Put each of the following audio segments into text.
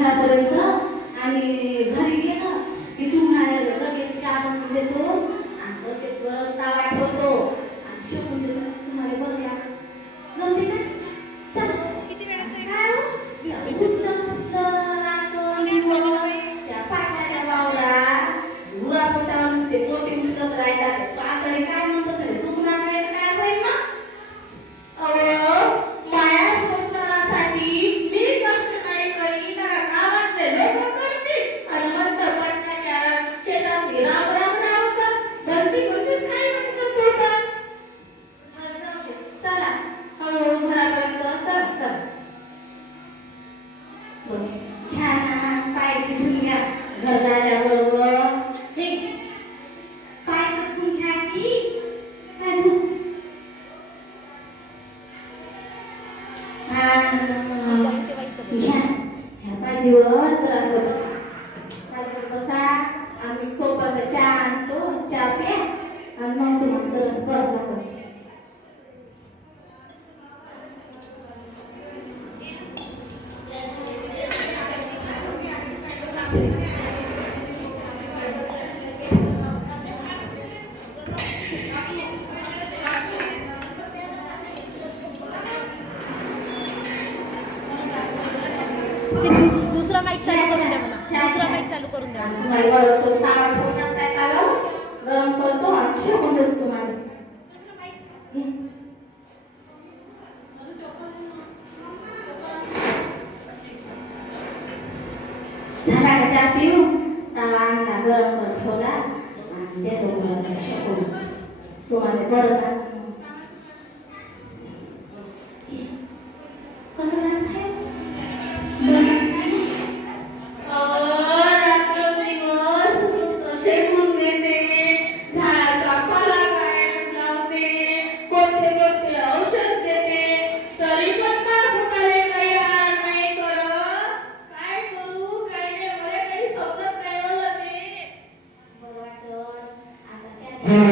घरापर्यंत आणि घरी गेलं की तू म्हणाले लगेच चहा बनवून देतो आणि तो ते परत तावा ठेवतो आणि शिकून देतो तुम्हाला बघूया जमते का? चला किती वेळाचं काय हो? कुठलं सुटलं लागतं त्या पाटाच्या वावरात गुरापोटावर नुसते पोते नुसतं राहतात पातळी काय म्हणतो सर तू नाही काय होईल मग? माया संसारासाठी मी कष्ट नाही करी तर गावातले लोक करतील आणि म्हणतं पटल्या शेतात राम राम रावतात बंदी कोणतीच नाही म्हणतात तू तर चला हळूहळू घरापर्यंत चल घ्या ना पाय घेऊन घ्या घर झाल्याबरोबर हे पाय कपून घ्या की काय तू घ्या ह्या बाजीवर जरासं बसा बाजीवर बसा आम्ही तोपर्यंत चहा आणतो चहा प्या आणि मग तुम्हाला जरासं बरं जातो दुसरा माईक चालू करून द्या मला दुसरा माईक चालू करून द्या तुम्हाला वरतो तावा ठेवून असताय तावा गरम करतो आणि शिकून देतो तुम्हाला झाला का चहा पिऊ तावा आणला गरम कर ठेवला आणि देतो तुम्हाला शिकून तुम्हाला बरं का कसं लागत आहे शेकून देते झाडाचा पाला काढून लावते कोणते औषध देते तरी पण का फुटाले तयार नाही करत काय करू काय नाही मला काही समजत नाही मला ते बरं वाटत आता त्या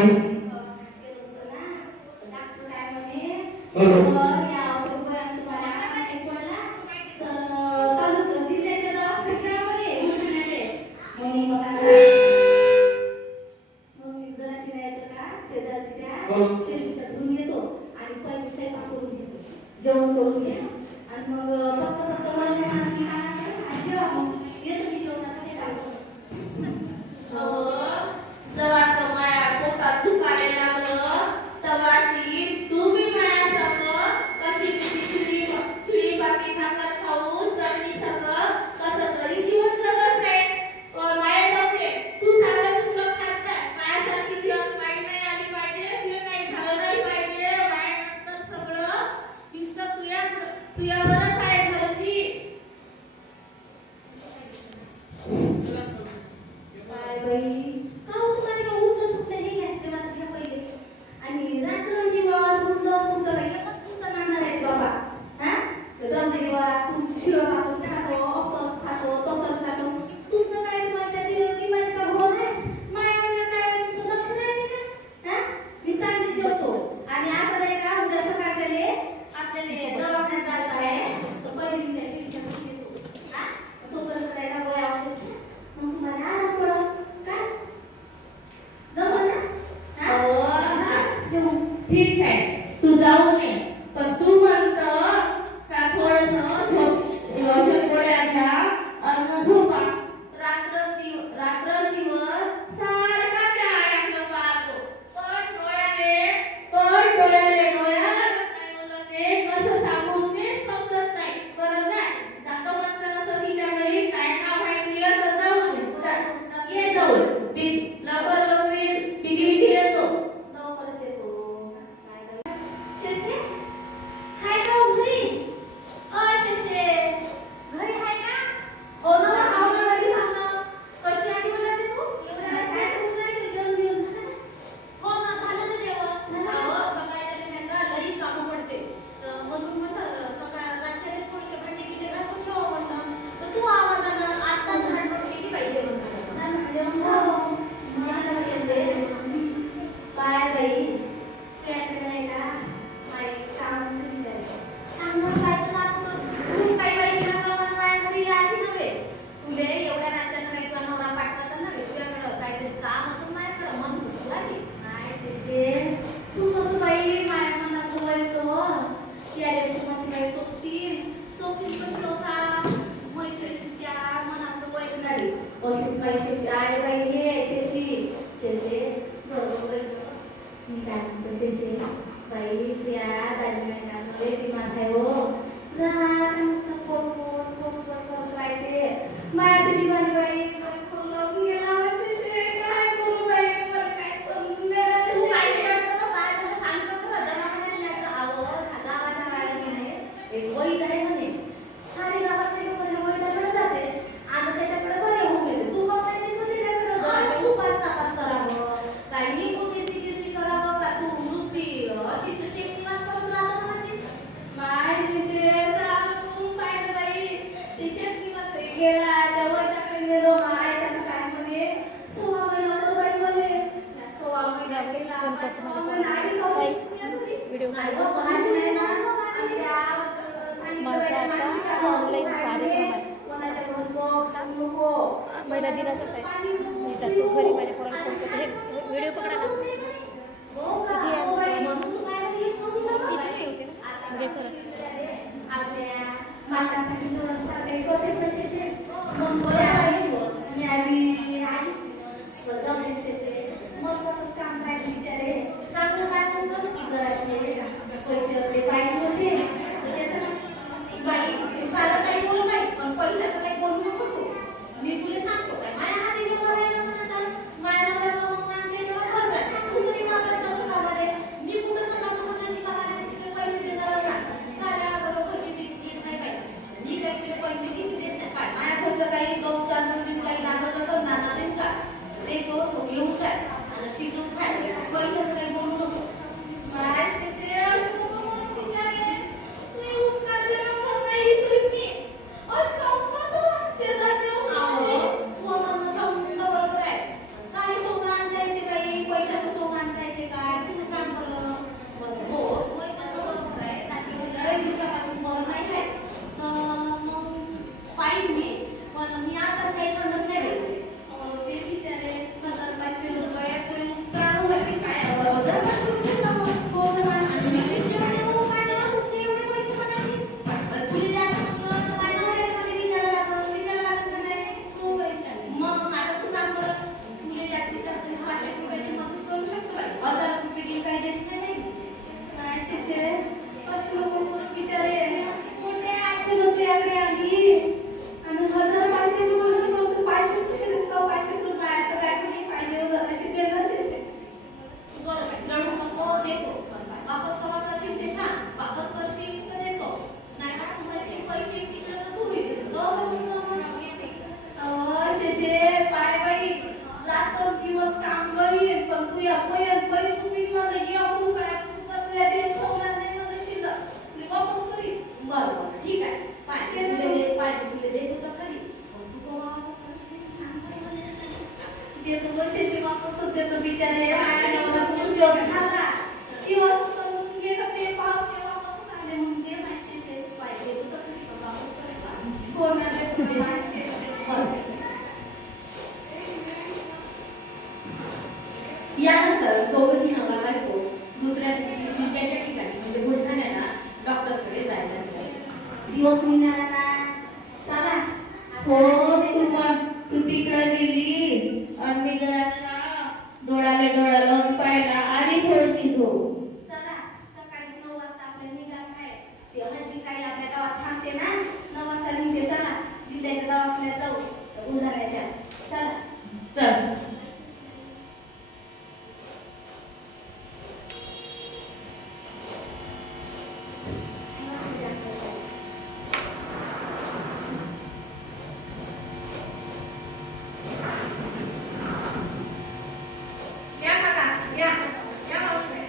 शेषे बाई त्या दाजीबाईंना लय बिमार आहे हो. लहान नुसतं पोट राहते. माझ्या तरी दिवाळी बाई खोल लावून गेला शेषे. काय करू बाई, मला काय समजून द्यायला तू काय शेषे. करतो काय झालं सांगतो तुला दवाखान्यात न्यायचं आवं गावाच्या बाहेर म्हणे एक वैद आहे म्हणे सारे गावातले लोक त्या वैदाकडे जाते आणि त्याच्याकडे बरे होऊन येते तू मग नाही तिथं त्याच्याकडे जराशे उपास तापास करावं काय निघून येते कीर्ती करावं का तू नुसती अशी शेक निवास करत राहता म्हणायची माय शेषे सांग तू पाहिलं बाई. ते शेतनिवास गेला तेव्हा त्याकडे गेलो. माय त्यानं काय म्हणे 6 महिन्यावर बाई म्हणे. 6 महिना गेला. 6 महिना आधी का बाई व्हिडिओ नाही हो, कोणाची नाही ना. आणि त्या सांगितलं माझा बाई, आता माहिती का, ऑनलाईन काय कार्यक्रम म्हणे, आहे. कोणाच्या घरचं नको. पहिला दिनाचाच आहे. पाणी नको मी जातो पिऊ. घरी माझ्या पोराला आणि फोन करते. हे व्हिडिओ पकडा ना. हो का? किती आहे? हो बाई. म्हणून तू काय येत नव्हती ना बाबा. इथे होते ना. आता घेतो ना. आपल्या मातासाठी थोडं सरकारी करतेच ना शेषे. मग बरं आहे हो. मी आम्ही आली बरं जाऊ दे शेषे. मग कोणच काम काय विचारे सांग ना काय म्हणतोस जराशे पैसे वगैरे पाहिजे होते. तर देतो ना. बाई तू सारं काही बोल बाई पण पैशाचं काही बोलू नको तू मी तुला सांगतो काय माझ्या हाती व्यवहार आहे ना म्हणायचा माझ्या नवऱ्याला मग मानते तेव्हा खर्च आहे तू तरी मला जातो का बरे मी कुठं सजावतो म्हणायची कामाला तिथे पैसे देणार सांग साऱ्या बरोबरची तीच नाही बाई मी काही तिथे पैसे तीच देत नाही काय माझ्या घरचं काही 2-4 रुपये काही लागत असं नाना देत का देतो तो येऊन जाय आणि शिजून खाय पैशाचं काही बोलू नको माय शेषे असं नको म्हणून विचारे. तू येऊन का जरा मला नाही विसरत मी. असं काहून करतो? शेजारचे आवं, असं तू म्हणणं समजून तर बरोबर आहे. सारी सोनं आणता येते बाई, पैशाचं सोनं आणता येते काय? तू सांग बरं. म्हणतो, हो, तू एक म्हणणं बरोबर आहे. कारण की लय दिवसापासून बरं नाही आहे. मग पाहीन मी, पण मी आताच काही सांगत नाही बाई. ते विचारे 1,500 रुपये तू येऊन प्राणवती काय हवं? 1,500 रुपये का मग? हो ना. आणि मी तुमच्या मध्ये मग काय नाही, तुमचे एवढे पैसे म्हणायचे. पण तुला द्यायचं म्हटलं तर काय नवऱ्याला मला विचारायला लागत का नाही? हो बाई चालेल. मग आता तू सांग बरं तुला जास्तीत जास्त 500 रुपयाची मदत करू शकतो बाई 1,000 रुपये किती काही देत नाही माय शेषे असं नको करू विचारे. मोठे ऍक्शन तुझ्याकडे आली आणि 1,500 तू म्हणून करतो 500 रुपये देत का? 500 रुपयाचं काय नाही पाहिजे जराशी दे ना शेषे. बरं बाई लढू नको देतो पण बाई वापस कवा करशील ते सांग वापस करशील तर देतो नाही का तुम्हाला पैसे तिकडं तू देतो कसं मग येते अहो शेषे पाय बाई रात्र दिवस काम करीन पण तू या पैसे चुकीत मला ये रुपया सुद्धा तू या दे ठेवणार नाही मला शिल्लक. मी वापस करीन. बरं ठीक आहे पाय तुला देतो तर खरी पण तू कवा वापस करशील सांग बरं मला. देतो बस शेषे वापसच देतो बिचारे. माझ्या नवरा पुस्तक झाला किंवा समजून गेलं ते पावते वापस आले म्हणून ते नाही शेषे. पाय देतो तर खरी पण वापस करेल हो ना देतो बाई, माहिती आहे. यानंतर दोघंही नवरा बायको दुसऱ्या दिवशी जिल्ह्याच्या ठिकाणी म्हणजे बुलढाण्याला डॉक्टरकडे जायला निघाले. दिवस निघाला ना. चला हो तू तिकडे गेली आणि मी जरा डोळ्याला डोळा लावून पाहिला आणि थोडीशी झोप. चला सकाळी 9 वाजता आपल्या निघाल आहे. ते हल्लीकाळी आपल्या गावात थांबते ना 9 वाजता निघते. चला जिल्ह्याच्या दवाखान्यात जाऊ बुलढाण्याच्या. चला चल या काका या या मावशी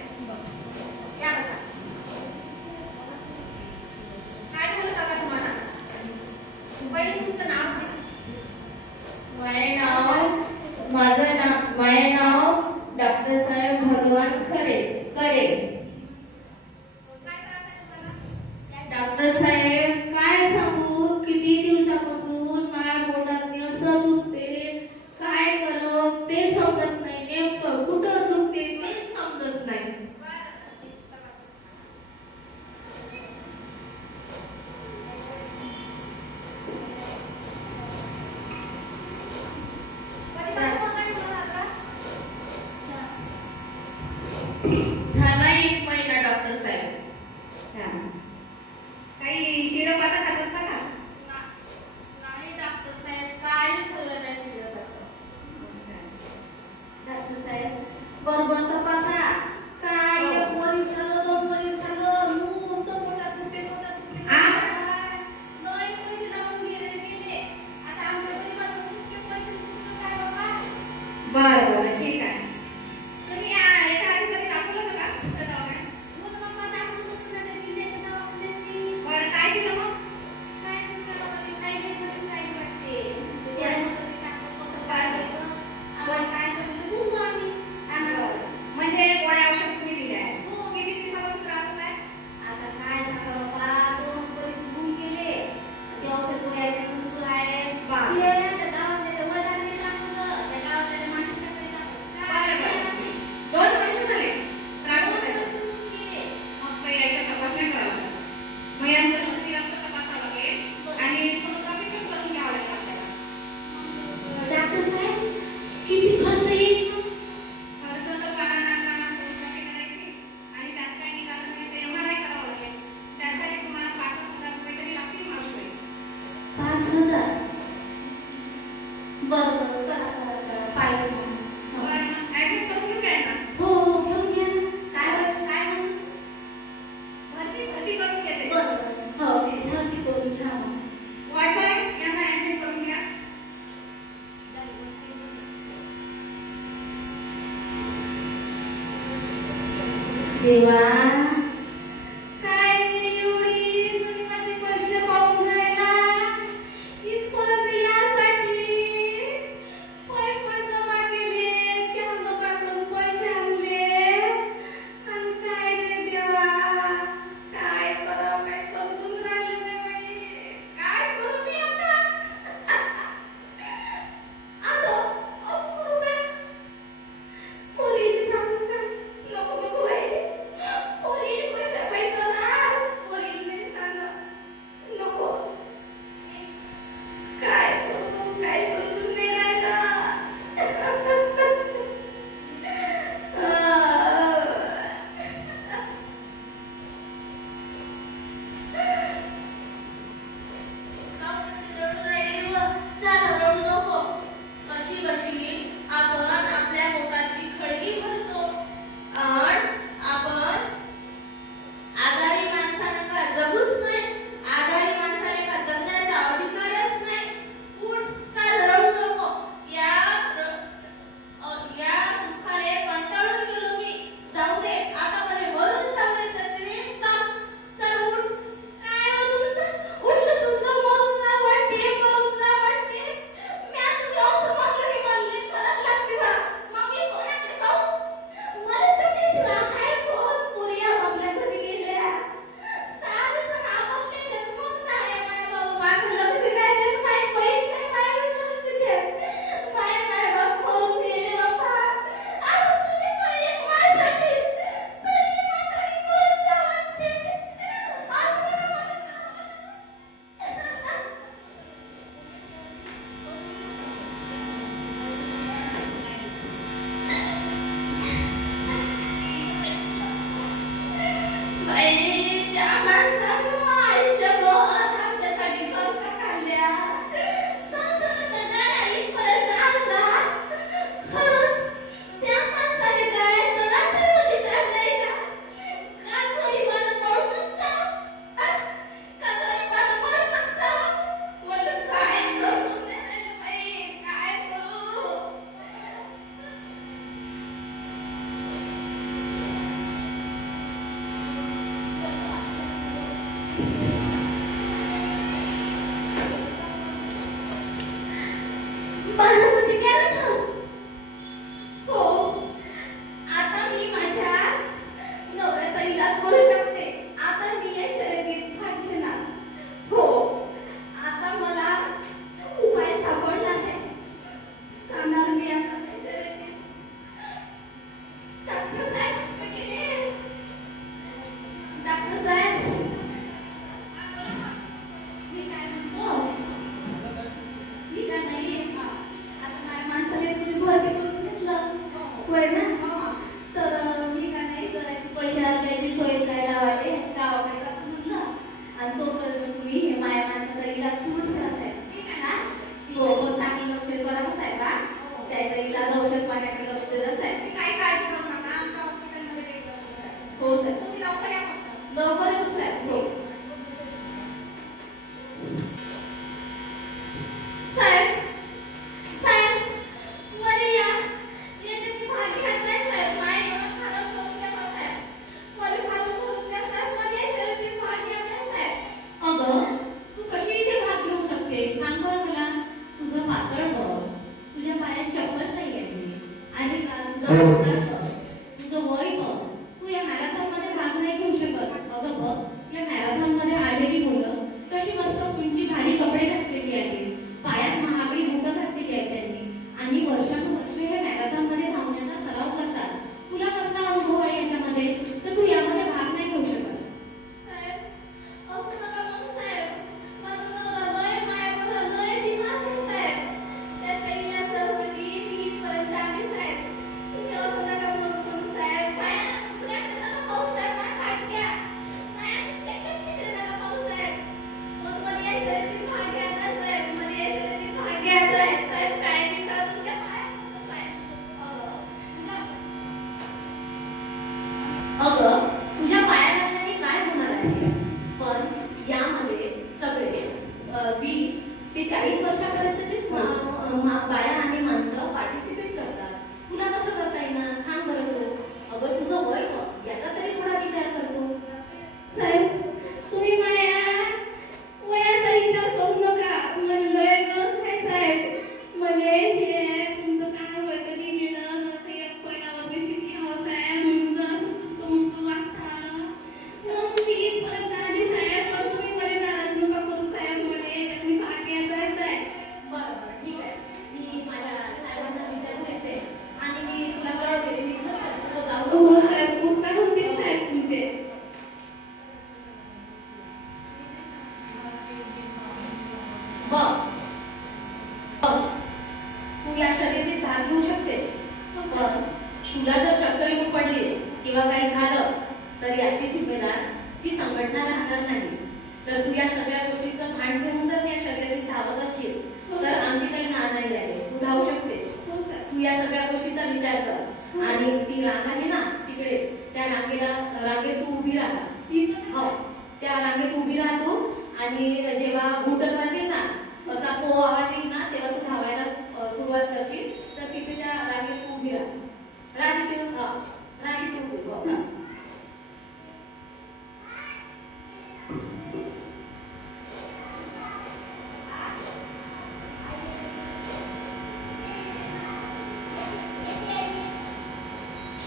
या बसा. काय झालं काका तुम्हाला? बाई तुमचं नाव सांगा. माझे नाव डॉक्टर साहेब भगवान करे. काय त्रास आहे तुम्हाला? डॉक्टर साहेब काय सांगू किती दिवसापासून माझ्या पोटात असं दुखते काय करो ते समजत नाही. नेमकं कुठं दुखते ते समजत नाही. झाला 1 बरं बरं करा पाहिजे. ऍडमिट करून घेऊ काय ना? हो हो घेऊन घ्या ना. काय म्हणू? भरती करून घेते. बरं हो भरती करून घ्या. वाट बाय यांना ऍडमिट करून घ्या. देवा काय मी एवढी तुम्ही माझे वर्ष पाहून राहिला इथपर्यंत यासाठी पैसे जमा केले, 4 लोकांकडून पैसे आणले आणि काय रे देवा काय करावं काय समजून राहिलं नाही बाई. काय करू मी आता? आता असं करू काय? पोरीला सांगू का? नको नको बाई. पोरीला कशा पाहिजे ना? पोरीला नाही सांगत. नको. काय करू? काय समजून नाही राहिलं. रडून राहिली व चल रडू नको. कशी कशी आपण आपल्या पोटातली खळगी भरतो आणि आपण आजारी माणसानं का जगूच नाही, आजारी माणसाने का जगण्याचा अधिकारच नाही. उठ चल रडू नको. या दुःखाने कंटाळून गेलो मी. जाऊ दे आता मला मरून जाऊ दे तरी चल चल उठ. काय हो तुमचं? उठलं सुटलं मरून जा वाटते, मरून जा वाटते. मी आता असं म्हटलं की मला लई करायला लागते बा. मग मी कोणाकडे जाऊ? मला थकल्याशिवाय हाय कोण? पोरी आपापल्या घरी गेल्या. सारेजण आपापल्याच्यात मग नाही. माझ्या बाबा लक्ष नाही देत. माझी बहीण नाही माझ्याकडे लक्ष देत. माझे बाप मरून गेले बाबा. आता तुम्ही सगळे माझ्यासाठी तरी मी म्हातारी मरून जा वाटते. असं नका म्हणत जाऊ. बाई, ज्या माणसानं आयुष्यभर आमच्यासाठी कष्ट खाल्ल्या, संसाराचा गाडा इथपर्यंत आणला, खरंच त्या माणसाने काय जगाचा अधिकार नाही का? का गरिबानं मरूनच जावं? का गरिबानं मरूनच जावं? मला काय समजून नाही राहिलं बाई, काय करू? बारामती मॅरेथॉन. हो आता मी माझ्या नवऱ्याचा इलाज करू शकते. आता मी या शर्यतीत भाग घेणार. हो आता मला उपाय सापडला आहे. जाणार मी आता त्या शर्यतीत. डॉक्टर साहेब कुठे गेले? डॉक्टर साहेब मी काय म्हणतो? मी काय नाही आता माझ्या माणसाने ते 40 वर्षापर्यंतचेच बाया आणि माणसं पार्टिसिपेट करतात. तुला कसं करता येणार सांग बरं तू. अगं तुझं वय याचा तरी थोडा विचार करतो. साहेब तुम्ही माझ्या वयाचा विचार करू नका. मला लय गरज आहे साहेब. मला हे तुमचं काय होय कधी गेलं ना ते पहिला वर्ग शिकली हो साहेब म्हणून जर तुमचं वाचता आलं म्हणून ती इथपर्यंत आली साहेब. पण तुम्ही मला नाराज नका करू साहेब. मला मी भाग्यात आहे साहेब. बरं बरं ठीक आहे. मी माझ्या साहेबांना विचारून येते आणि मी तुला कळवते. मी इथंच असतो जाऊ. हो साहेब खूप काय म्हणते साहेब तुमचे. बघ तू या शर्यतीत भाग घेऊ शकतेस. पण तुला जर चक्कर येऊन पडलीस किंवा काही झालं तर याची जिम्मेदार ती संघटना राहणार नाही. तर तू या सगळ्या गोष्टीचं भान ठेवून जर या शर्यतीत धावत असशील तर आमची काही नाणाई आहे. तू धावू शकतेस. हो साहेब. तू या सगळ्या गोष्टीचा विचार कर आणि ती रांग आहे ना तिकडे त्या रांगेत तू उभी राहा. इथं हो त्या रांगेत उभी राहतो आणि जेव्हा हुटर वाजेल ना असा पो आवाज येईल ना तेव्हा तू धावायला सुरुवात करशील. तर तिथे त्या रांगेत तू उभी राहा तिथे. राहा तिथे उभी. हो.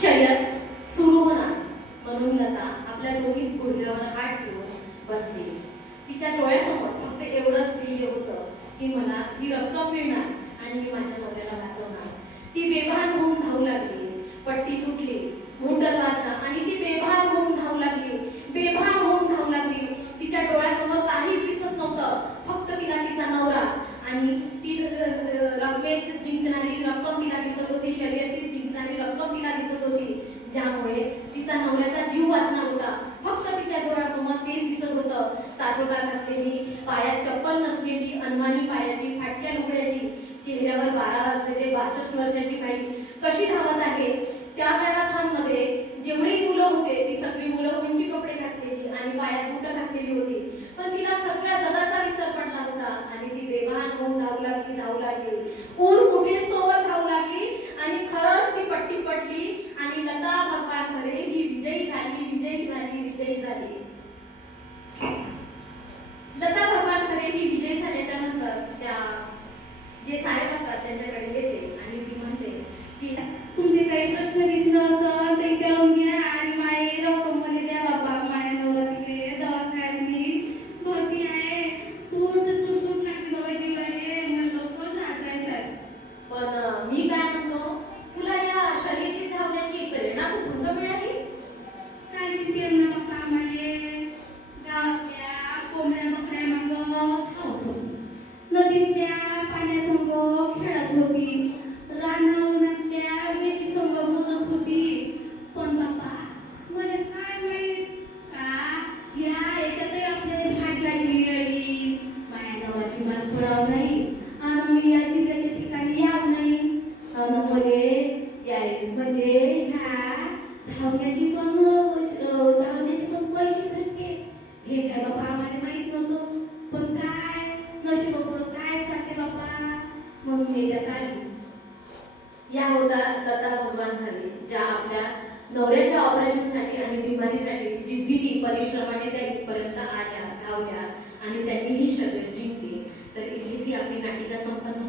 शर्यत सुरू होणार म्हणून लता आपल्या दोन्ही गुडघ्यावर हात ठेवून बसली. तिच्या डोळ्यासमोर फक्त एवढंच ध्येय होतं की मला ही रक्कम मिळणार आणि मी माझ्या नवऱ्याला वाचवणार. ती बेभान होऊन धावू लागली. पट्टी सुटली. घोटर वाजला आणि ती बेभान होऊन धावू लागली. बेभान होऊन धावू लागली. तिच्या डोळ्यासमोर काहीच दिसत नव्हतं. फक्त तिला तिचा नवरा आणि ती रकमेत जिंकणारी रक्कम तिला दिसत होती. शर्यतीत जिंकणारी रक्कम तिला दिसत होती. ज्यामुळे तिचा नवऱ्याचा जीव वाचणार होता. फक्त तिच्या डोळ्यासमोर तेच दिसत होतं. कासोटा घातलेली, पायात चप्पल नसलेली, अनवाणी पायाची, फाटक्या लुगड्याची, चेहऱ्यावर 12 वाजलेले 62 वर्षाची बाई कशी धावत आहे. त्या मॅरेथॉनमध्ये जेवढी मुलं होते ती सगळी मुलं उंची कपडे घातलेली आणि पायात बुटं घातलेली होती. पण तिला सगळ्या जगाचा विसर पडला होता आणि ती बेभान होऊन धावू लागली. ऊर कुठेच तोवर धावू लागली आणि खरंच ती पट्टी पडली आणि लता भगवानकडे ही विजयी झाली. लता भगवान खरे ही विजयी झाल्याच्या नंतर त्या जे साहेब असतात त्यांच्याकडे येते आणि ती म्हणते की तुमचे काही प्रश्न गिश्न असं ते विचारून घ्या आणि माझी रक्कम मध्ये द्या बाबा. माझ्या नवरा तिकडे दवाखान्यात मी भरती आहे. सूट लागली बाबाची गाडी. मला लवकर जायचं आहे साहेब. पण मी काय म्हणतो तुला या शर्यतीत धावण्याची प्रेरणा कुठून मिळाली. काय ती प्रेरणा बाबा आम्हाला गावातल्या कोंबड्या बकऱ्या मागं धावत होती. नदीतल्या पाण्यासंग खेळत होती. रानावनातल्या वेली संग बोलत होती. पण बाबा मला काय माहित का याच्यातही आपल्याला भाग्याची वेळ येईल. माझ्या नवऱ्याची मला फळाव नाही आणि मी या जिल्ह्याच्या ठिकाणी याव नाही आणि मध्ये यायला म्हणजे ह्या धावण्याची पण पैसे भेटते. हे काय बाबा आम्हाला माहित नव्हतं. पण काय नशिबापुढं काय चालते बाबा म्हणून मी त्यात आली. या होत्या लता भगवान खरे ज्या आपल्या नवऱ्याच्या ऑपरेशनसाठी आणि बिमारीसाठी जिद्दीने परिश्रमाने त्या इथपर्यंत आल्या, धावल्या आणि त्यांनी ही शर्यत जिंकली. तर इथेच ही आपली नाटिका संपन्न